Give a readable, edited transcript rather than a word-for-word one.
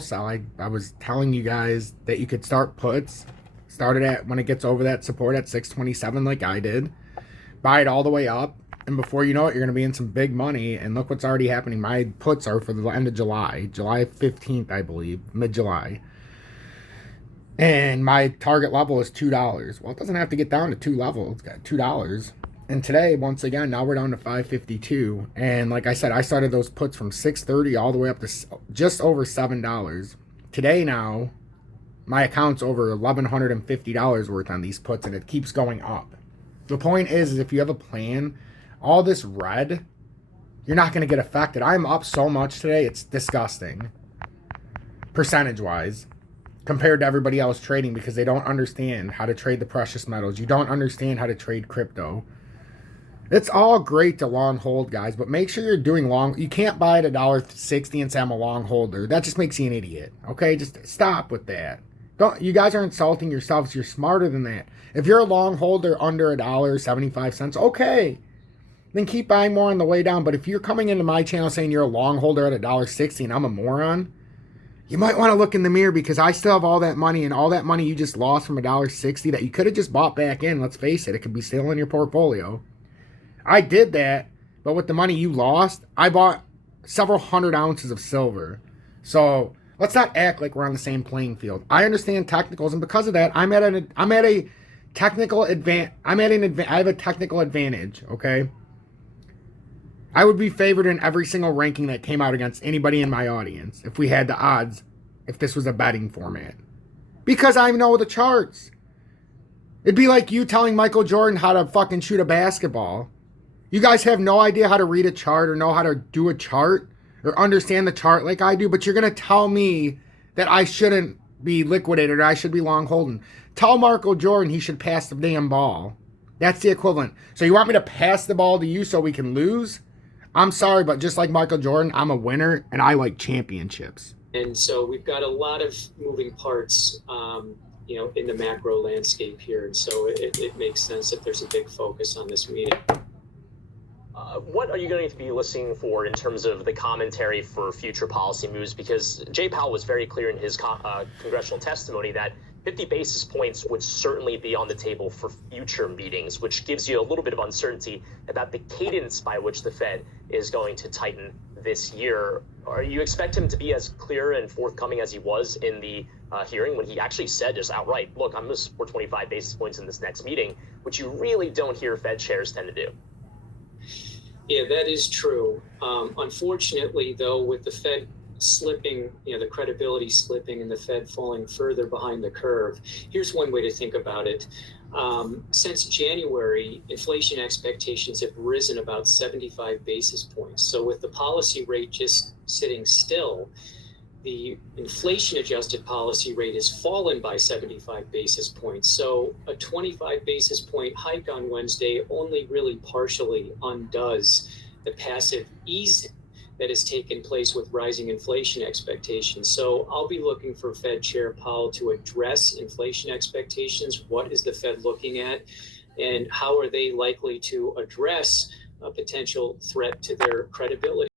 sell. I was telling you guys that you could start puts. Started at when it gets over that support at 627 like I did. Buy it all the way up. And before you know it, you're going to be in some big money. And look what's already happening. My puts are for the end of July. July 15th, I believe. Mid-July. And my target level is $2. Well, it doesn't have to get down to two levels. It's got $2. And today, once again, now we're down to 552. And like I said, I started those puts from 630 all the way up to just over $7. Today now, my account's over $1,150 worth on these puts, and it keeps going up. The point is if you have a plan, all this red, you're not going to get affected. I'm up so much today, it's disgusting. Percentage-wise. Compared to everybody else trading, because they don't understand how to trade the precious metals. You don't understand how to trade crypto. It's all great to long hold, guys, but make sure you're doing long. You can't buy at $1.60 and say I'm a long holder. That just makes you an idiot. Okay, just stop with that. Don't. You guys are insulting yourselves. You're smarter than that. If you're a long holder under $1.75, okay, then keep buying more on the way down. But if you're coming into my channel saying you're a long holder at $1.60 and I'm a moron, you might want to look in the mirror, because I still have all that money, and all that money you just lost from $1.60 that you could have just bought back in. Let's face it, it could be still in your portfolio. I did that, but with the money you lost, I bought several hundred ounces of silver. So let's not act like we're on the same playing field. I understand technicals, and because of that, I have a technical advantage, okay? I would be favored in every single ranking that came out against anybody in my audience if we had the odds, if this was a betting format. Because I know the charts. It'd be like you telling Michael Jordan how to fucking shoot a basketball. You guys have no idea how to read a chart or know how to do a chart or understand the chart like I do, but you're going to tell me that I shouldn't be liquidated or I should be long holding. Tell Michael Jordan he should pass the damn ball. That's the equivalent. So you want me to pass the ball to you so we can lose? I'm sorry, but just like Michael Jordan, I'm a winner, and I like championships. And so we've got a lot of moving parts, in the macro landscape here. And so it makes sense that there's a big focus on this meeting. What are you going to be listening for in terms of the commentary for future policy moves? Because Jay Powell was very clear in his congressional testimony that 50 basis points would certainly be on the table for future meetings, which gives you a little bit of uncertainty about the cadence by which the Fed is going to tighten this year. Are you expect him to be as clear and forthcoming as he was in the hearing, when he actually said just outright, look, I'm going to support 25 basis points in this next meeting, which you really don't hear Fed chairs tend to do? Yeah, that is true. Unfortunately, though, with the Fed slipping, the credibility slipping and the Fed falling further behind the curve, here's one way to think about it. Since January, inflation expectations have risen about 75 basis points. So with the policy rate just sitting still, the inflation-adjusted policy rate has fallen by 75 basis points. So a 25 basis point hike on Wednesday only really partially undoes the passive easing that has taken place with rising inflation expectations. So I'll be looking for Fed Chair Powell to address inflation expectations. What is the Fed looking at, and how are they likely to address a potential threat to their credibility?